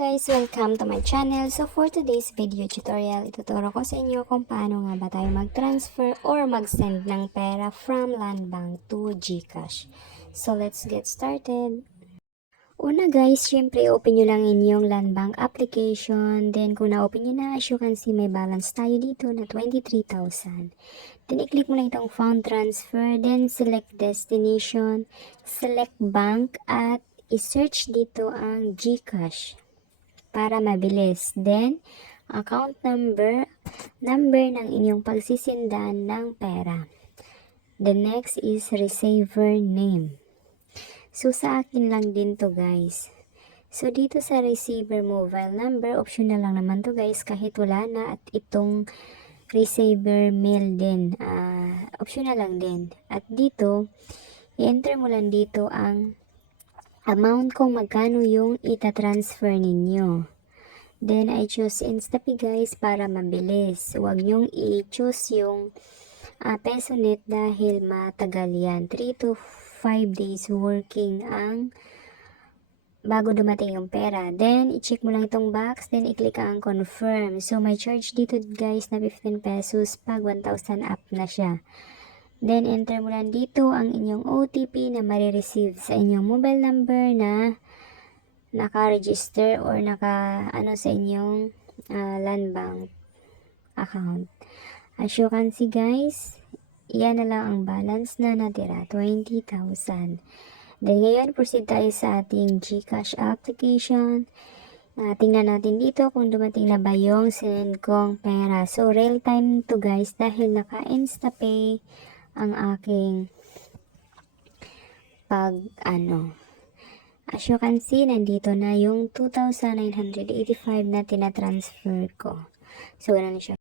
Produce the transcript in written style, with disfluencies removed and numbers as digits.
Guys, welcome to my channel. So for today's video tutorial, ituturo ko sa inyo kung paano nga ba tayo mag-transfer or mag-send ng pera from Landbank to GCash. So let's get started. Una guys, syempre open nyo lang inyong Landbank application. Then kung na-open nyo na, as you can see may balance tayo dito na 23,000. Then i-click mo lang itong found transfer. Then select destination, select bank at i-search dito ang GCash para mabilis. Then, account number ng inyong pagsisindan ng pera. The next is receiver name. So, sa akin lang din to guys. So, dito sa receiver mobile number, optional lang naman to guys kahit wala na, at itong receiver mail din. Optional lang din. At dito, i-enter mo lang dito ang amount kung magkano yung ita-transfer ninyo. Then, I choose InstaPay guys para mabilis. Huwag nyong i-choose yung PesoNet dahil matagal yan. 3 to 5 days working ang bago dumating yung pera. Then, i-check mo lang itong box. Then, i-click ang confirm. So, may charge dito guys na 15 pesos pag 1,000 up na siya. Then, enter mo lang dito ang inyong OTP na marireceive sa inyong mobile number na naka-register or sa inyong Landbank account. As you can see guys, yan na lang ang balance na natira, 20,000. Then, ngayon, proceed tayo sa ating GCash application. Tingnan natin dito kung dumating na ba yung send kong pera. So, real time to guys dahil naka-InstaPay ang aking as you can see, nandito na yung 2,985 na tinatransfer ko. So, ganun siya.